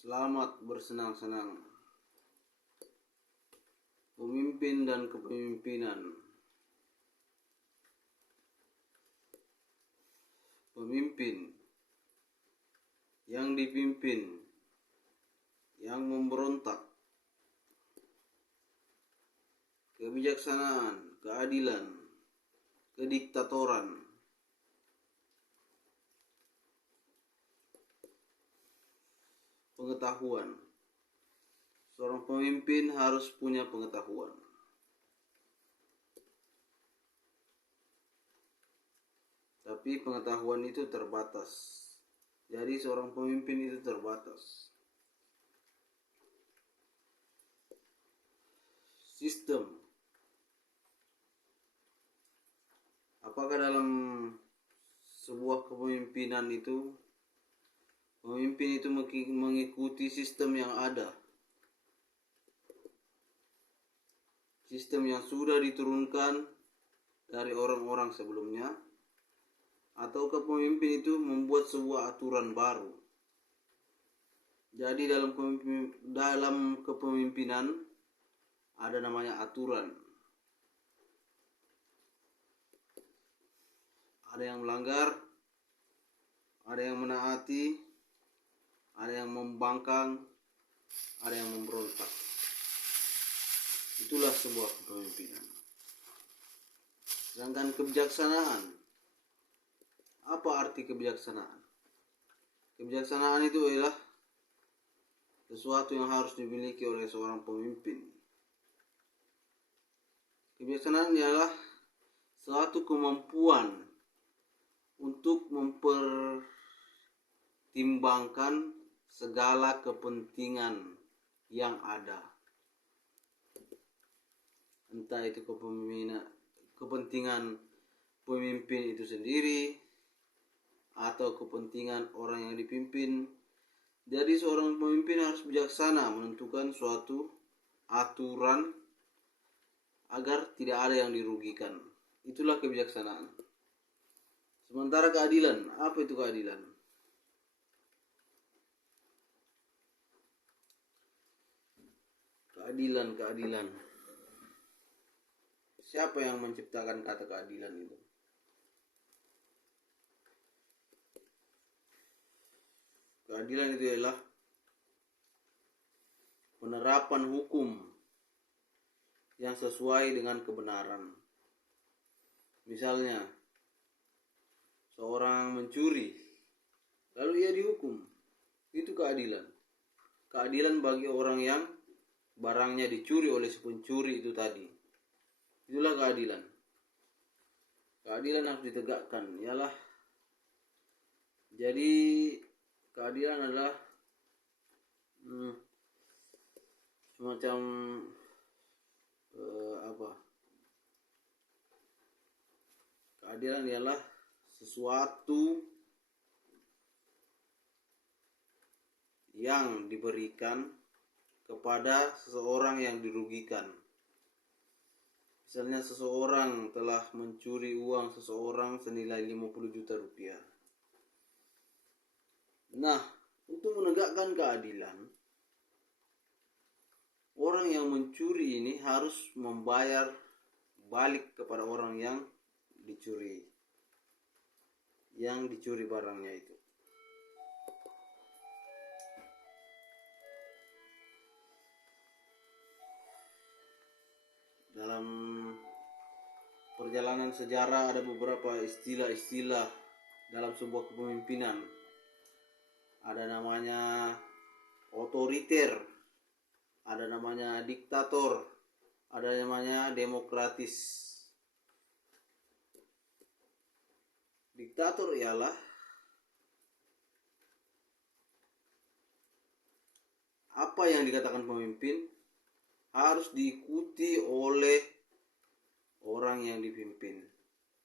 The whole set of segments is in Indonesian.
Selamat bersenang-senang. Pemimpin dan kepemimpinan. Pemimpin yang dipimpin, yang memberontak, kebijaksanaan, keadilan, kediktatoran. Pengetahuan. Seorang pemimpin harus punya pengetahuan. Tapi pengetahuan itu terbatas. Jadi seorang pemimpin itu terbatas. Sistem. Apakah dalam sebuah kepemimpinan itu pemimpin itu mengikuti sistem yang ada, sistem yang sudah diturunkan dari orang-orang sebelumnya, atau pemimpin itu membuat sebuah aturan baru? Jadi dalam kepemimpinan ada namanya aturan. Ada yang melanggar, ada yang menaati, ada yang membangkang, ada yang memberontak. Itulah sebuah kepemimpinan. Sedangkan kebijaksanaan, apa arti kebijaksanaan? Kebijaksanaan itu adalah sesuatu yang harus dimiliki oleh seorang pemimpin. Kebijaksanaan adalah suatu kemampuan untuk mempertimbangkan segala kepentingan yang ada. Entah itu kepentingan pemimpin itu sendiri atau kepentingan orang yang dipimpin. Jadi seorang pemimpin harus bijaksana menentukan suatu aturan agar tidak ada yang dirugikan. Itulah kebijaksanaan. Sementara keadilan, apa itu keadilan? Keadilan. Siapa yang menciptakan kata keadilan itu? Keadilan itu adalah penerapan hukum yang sesuai dengan kebenaran. Misalnya, seorang mencuri, lalu ia dihukum. Itu keadilan. Keadilan bagi orang yang barangnya dicuri oleh si pencuri itu tadi. Itulah keadilan. Keadilan harus ditegakkan. Ialah, jadi keadilan adalah semacam keadilan ialah sesuatu yang diberikan kepada seseorang yang dirugikan. Misalnya seseorang telah mencuri uang seseorang senilai 50 juta rupiah. Nah, untuk menegakkan keadilan, orang yang mencuri ini harus membayar balik kepada orang yang dicuri. Yang dicuri barangnya itu. Dalam perjalanan sejarah ada beberapa istilah-istilah dalam sebuah kepemimpinan. Ada namanya otoriter, ada namanya diktator, ada namanya demokratis. Diktator ialah apa yang dikatakan pemimpin harus diikuti oleh orang yang dipimpin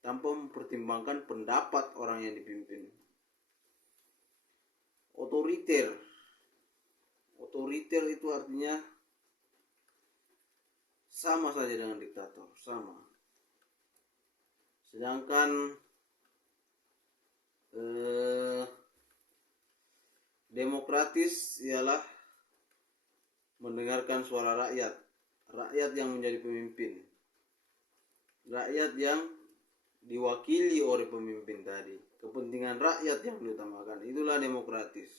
tanpa mempertimbangkan pendapat orang yang dipimpin. Otoriter itu artinya sama saja dengan diktator, sama. Sedangkan Demokratis ialah mendengarkan suara rakyat, rakyat yang menjadi pemimpin, rakyat yang diwakili oleh pemimpin tadi, kepentingan rakyat yang diutamakan. Itulah demokratis.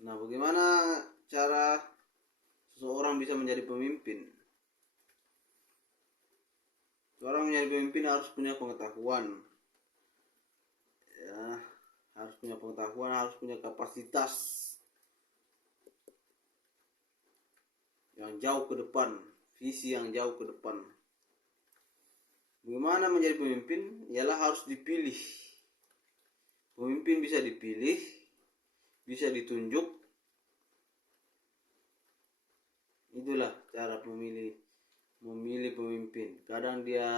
Nah, bagaimana cara seseorang bisa menjadi pemimpin? Seorang menjadi pemimpin harus punya pengetahuan, ya, harus punya pengetahuan, harus punya kapasitas yang jauh ke depan, visi yang jauh ke depan. Bagaimana menjadi pemimpin? Ialah harus dipilih. Pemimpin bisa dipilih, bisa ditunjuk. Itulah cara memilih pemimpin. Kadang dia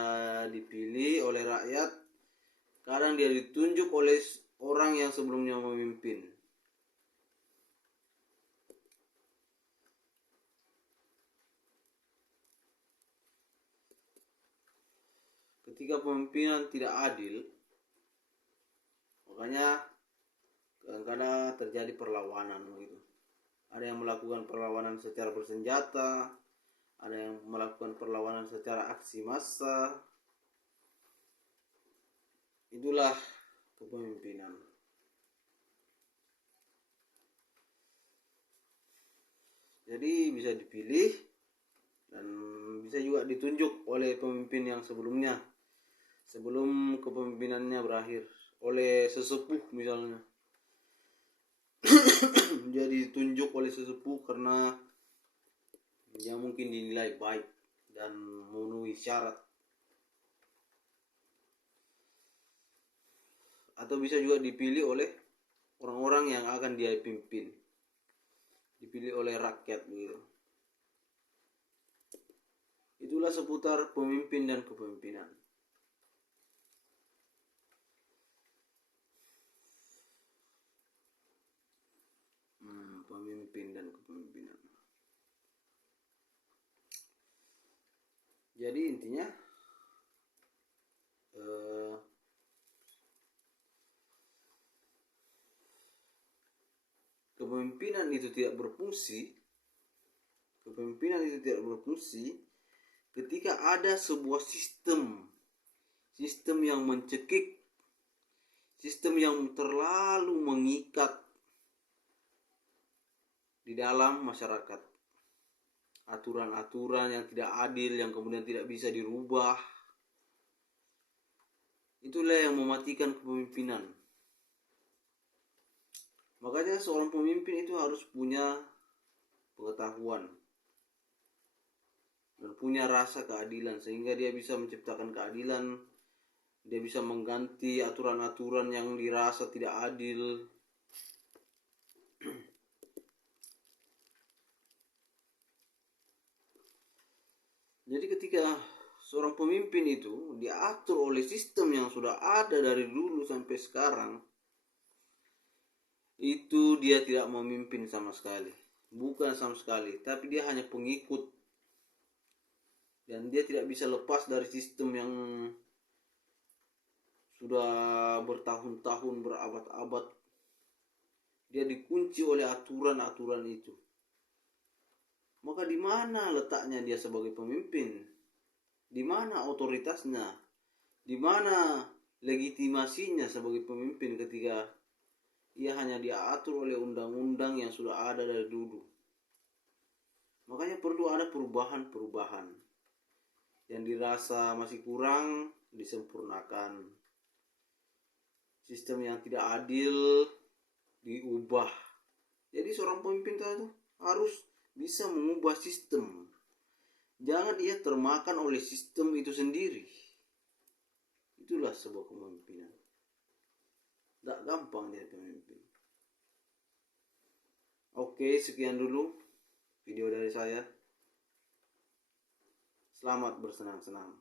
dipilih oleh rakyat, kadang dia ditunjuk oleh orang yang sebelumnya memimpin. Ketika pemimpinan tidak adil, makanya kadang-kadang terjadi perlawanan gitu. Ada yang melakukan perlawanan secara bersenjata, ada yang melakukan perlawanan secara aksi massa. Itulah kepemimpinan. Jadi bisa dipilih dan bisa juga ditunjuk oleh pemimpin yang sebelumnya, sebelum kepemimpinannya berakhir, oleh sesepuh misalnya. Jadi ditunjuk oleh sesepuh karena dia mungkin dinilai baik dan memenuhi syarat. Atau bisa juga dipilih oleh orang-orang yang akan dia pimpin, dipilih oleh rakyat gitu. Itulah seputar pemimpin dan kepemimpinan. Pemimpin dan kepemimpinan. Jadi intinya kepemimpinan itu tidak berfungsi ketika ada sebuah sistem yang mencekik, sistem yang terlalu mengikat di dalam masyarakat. Aturan-aturan yang tidak adil, yang kemudian tidak bisa dirubah. Itulah yang mematikan kepemimpinan. Makanya seorang pemimpin itu harus punya pengetahuan dan punya rasa keadilan, sehingga dia bisa menciptakan keadilan. Dia bisa mengganti aturan-aturan yang dirasa tidak adil. Jadi ketika seorang pemimpin itu diatur oleh sistem yang sudah ada dari dulu sampai sekarang, itu dia tidak memimpin sama sekali. Bukan sama sekali, tapi dia hanya pengikut. Dan dia tidak bisa lepas dari sistem yang sudah bertahun-tahun, berabad-abad. Dia dikunci oleh aturan-aturan itu. Maka di mana letaknya dia sebagai pemimpin? Di mana otoritasnya? Di mana legitimasinya sebagai pemimpin ketika ia hanya diatur oleh undang-undang yang sudah ada dari dulu? Makanya perlu ada perubahan-perubahan yang dirasa masih kurang, disempurnakan. Sistem yang tidak adil diubah. Jadi seorang pemimpin itu harus bisa mengubah sistem. Jangan ia termakan oleh sistem itu sendiri. Itulah sebuah kepemimpinan. Tak gampang dia pemimpin. Oke, sekian dulu video dari saya. Selamat bersenang-senang.